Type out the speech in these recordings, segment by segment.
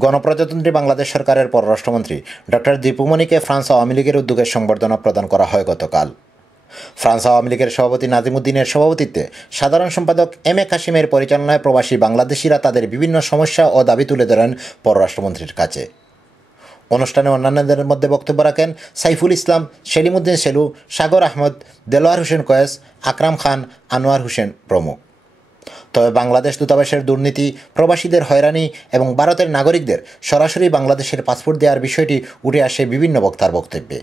গণপ্রজাতন্ত্রী বাংলাদেশ সরকারের পররাষ্ট্রমন্ত্রী ডক্টর দীপুমণিকে ফ্রান্স আওয়ামী লীগের উদ্যোগে সংবর্ধনা প্রদান করা হয় গতকাল। ফ্রান্স আওয়ামী লীগের সভাপতি নাজিমুদ্দিনের সভাপতিত্বে সাধারণ সম্পাদক এম এ কাশিমের পরিচালনায় প্রবাসী বাংলাদেশিরা তাদের বিভিন্ন সমস্যা ও দাবি তুলে ধরেন পররাষ্ট্রমন্ত্রীর কাছে। অনুষ্ঠানে অন্যান্যদের মধ্যে বক্তব্য রাখেন সাইফুল ইসলাম, সেলিমউদ্দিন সেলু, সাগর আহমদ, দেলোয়ার হোসেন কয়েস, আকরাম খান, আনোয়ার হোসেন প্রমুখ। তবে বাংলাদেশ দূতাবাসের দুর্নীতি, প্রবাসীদের হয়রানি এবং ভারতের নাগরিকদের সরাসরি বাংলাদেশের পাসপোর্ট দেওয়ার বিষয়টি উঠে আসে বিভিন্ন বক্তার বক্তব্যে।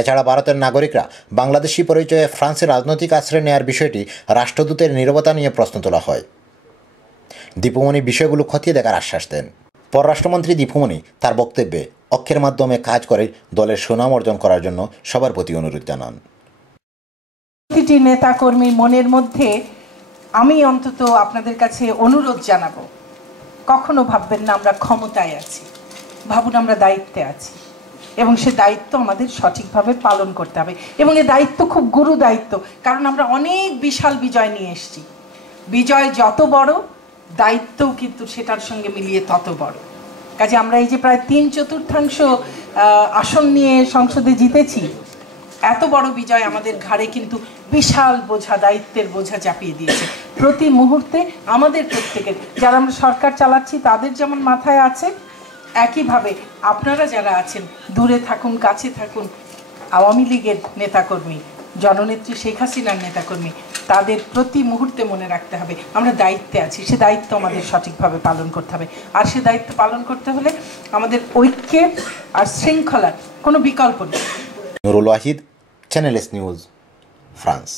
এছাড়া ভারতের নাগরিকরা বাংলাদেশি পরিচয়ে ফ্রান্সে রাজনৈতিক আশ্রয় নেওয়ার বিষয়টি রাষ্ট্রদূতের নীরবতা নিয়ে প্রশ্ন তোলা হয়। দীপুমণি বিষয়গুলো খতিয়ে দেখার আশ্বাস দেন। পররাষ্ট্রমন্ত্রী দীপুমণি তার বক্তব্যে অক্ষের মাধ্যমে কাজ করে দলের সুনাম অর্জন করার জন্য সবার প্রতি অনুরোধ জানান। প্রতিটি নেতাকর্মীর মনের মধ্যে আমি অন্তত আপনাদের কাছে অনুরোধ জানাবো, কখনো ভাববেন না আমরা ক্ষমতায় আছি, ভাবুন আমরা দায়িত্বে আছি এবং সে দায়িত্ব আমাদের সঠিকভাবে পালন করতে হবে। এবং এই দায়িত্ব খুব গুরু দায়িত্ব, কারণ আমরা অনেক বিশাল বিজয় নিয়ে এসেছি। বিজয় যত বড়, দায়িত্বও কিন্তু সেটার সঙ্গে মিলিয়ে তত বড়। কাজে আমরা এই যে প্রায় 3/4 আসন নিয়ে সংসদে জিতেছি, এত বড় বিজয় আমাদের ঘাড়ে কিন্তু বিশাল বোঝা, দায়িত্বের বোঝা চাপিয়ে দিয়েছে। প্রতি মুহূর্তে আমাদের প্রত্যেকের, যারা আমরা সরকার চালাচ্ছি তাদের যেমন মাথায় আছে, একইভাবে আপনারা যারা আছেন, দূরে থাকুন কাছে থাকুন, আওয়ামী লীগের নেতাকর্মী, জননেত্রী শেখ হাসিনার নেতাকর্মী, তাদের প্রতি মুহূর্তে মনে রাখতে হবে আমরা দায়িত্বে আছি। সে দায়িত্ব আমাদের সঠিকভাবে পালন করতে হবে। আর সে দায়িত্ব পালন করতে হলে আমাদের ঐক্যের আর শৃঙ্খলার কোনো বিকল্প নেই। Nurul Wahid, channel S news, France.